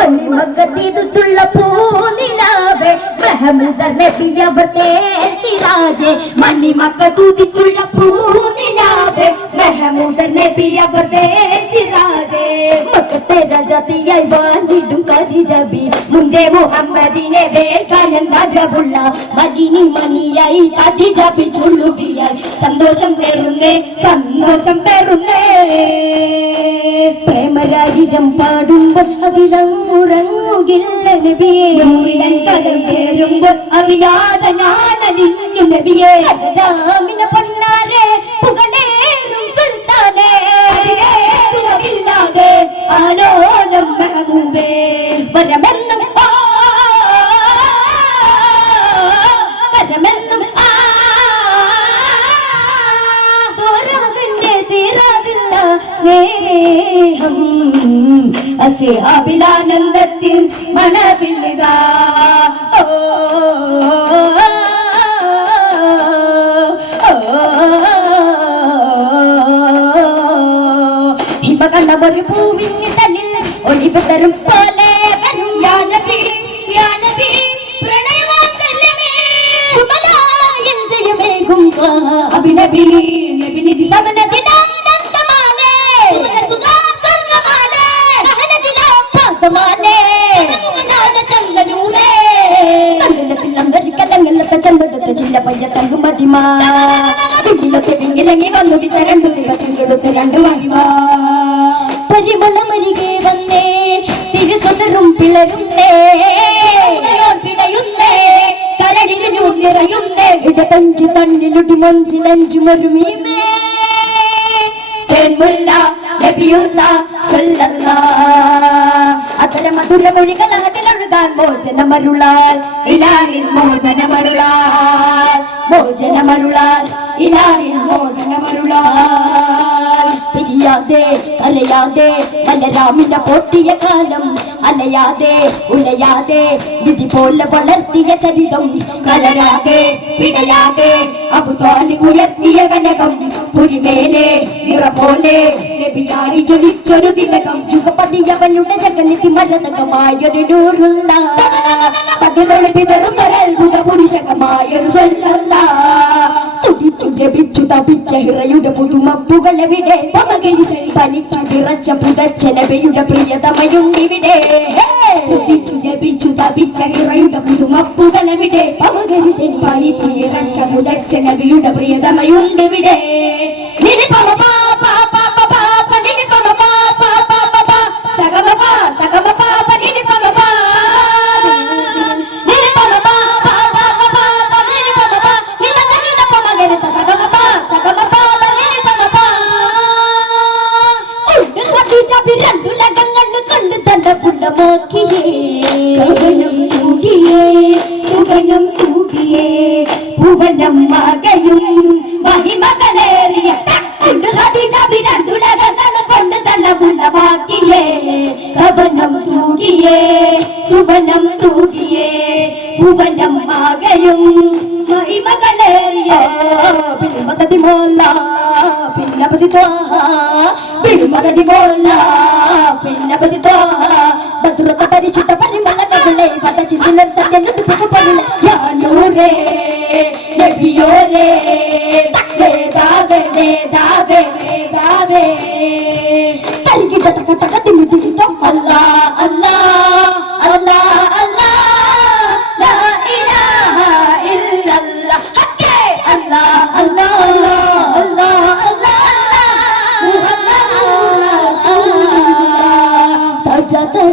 മണിമക്കത്തിതുള്ള പൂനിലാവേ. മെഹമൂദർ നബിയവത്തെ സിറാജെ മണിമക്കത്തുതിച്ചുള്ള പൂനിലാവേ. മെഹമൂദർ നബിയവത്തെ സിറാജെ മക്കത്തെ രാജാത്തിയായി വാണിടും കരിജബി മുന്തേ മുഹമ്മദിനെ വേൽക്കാനൻ രാജബുള്ള മദിനി മണിയായി കതിജബി ചുള്ളുകിയായി സന്തോഷം പേറുന്നേ സന്തോഷം പേറുന്നേ. പ്രേമരാജിരം പാടുമ്പോൾ അതിലങ്ങുറങ്ങുകില്ല നബിയെ. നൂറിലങ്കലം ചേരുമ്പോൾ അറിയാതെ ഞാൻ അലിഞ്ഞു നബിയെ. രാമിന പൊന്നാരെ പുകളേറും സ്നേഹം. അസിഹാബിലാനന്ദത്തിൻ മണവില്ലിതാ ഓ ഹിമ കണ്ട ഒരു പൂവിന് തന്നിൽ ഒളിവ് തരും പോലെ വരും. യാ നബി യാ നബി പ്രണയവാസല്യമേ. സുമലായിൽ ജയമേകും. അഭിനബി നബിനിധി സമനദിനാനന്ദമാലേ സംഗമതിമാ തുള്ളിലൊക്കെ വിങ്ങിലങ്ങി വന്നു. വിതരണ്ടു ദിവസങ്ങളൊക്കെ രണ്ടു മഹിമ പരിമളമരികെ വന്നേ തിരുസുതരും പിളരുന്നേ. പിടയുന്നേ കരളിൽ നിറയുന്നേ. ഇടതഞ്ചു തണ്ണിലുടി മഞ്ചിലഞ്ചു മരുമീമേ. നബിയുള്ള സല്ലല്ലാ അത്തരം മധുര മൊഴികൾ അതിലൊഴുകാൻ മോചനമരുളാൽ ഇലാഹിൻ മോചനമരുളാൽ മോചനമരുളാൽ ഇലാഹിൻ മോചനമരുളാൽ പിരിയാതെ കരയാതെ മലരാമിനെ പൊട്ടിയ കാലം അലയാതെ ഉലയാതെ വിധി പോലെ വളർത്തിയ ചരിതം കലരാതെ പിടയാതെ അബുദാലി ഉയർത്തിയ കനകം പുരിമേലെ നിറ പോലെ നബിയായി ജ്വലിച്ചൊരു തിലകം. യുഗപതിയവനുടെ ജഗനിധി മരതകമായൊരു നൂറുള്ള പതിനൊളി പിതറുന്നൊരത്ഭുത പുരുഷകമായൊരു സ്വല്ല തുടിച്ചു ജപിച്ചു തപിച്ച ഹിറയുടെ പുതുമപ്പുകളെവിടെ പമകരി പനിച്ചു വിറച്ച പുതച്ച നബിയുടെ പ്രിയതമയുണ്ടിവിടെ തുടിച്ചു ജപിച്ചു തപിച്ച ഹിറയുടെ പുതുമപ്പുകളെവിടെ പമകരി പനിച്ചു വിറച്ച പുതച്ച നബിയുടെ പ്രിയതമയുണ്ടിവിടെ കവനം തൂകിയേ സുഗനം തൂകിയേ. ഭുവനം മകയും മഹിമകളേറിയ കൊണ്ട് തണ്ട കവനം തൂകിയേ സുവനം തൂകിയേ. ഭുവനം മകയും മഹിമകളേറിയ ബിൽമദതി മോല്ല ഫില്ലബദി ത്വാഹ ബിൽമദതി മോല്ല பதச்சு தினம் சத்தியம் பதல யானூரே நெபியோரே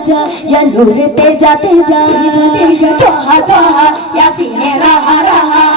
जा या लुढ़ते जाते जा। चौहा या सीने रहा रहा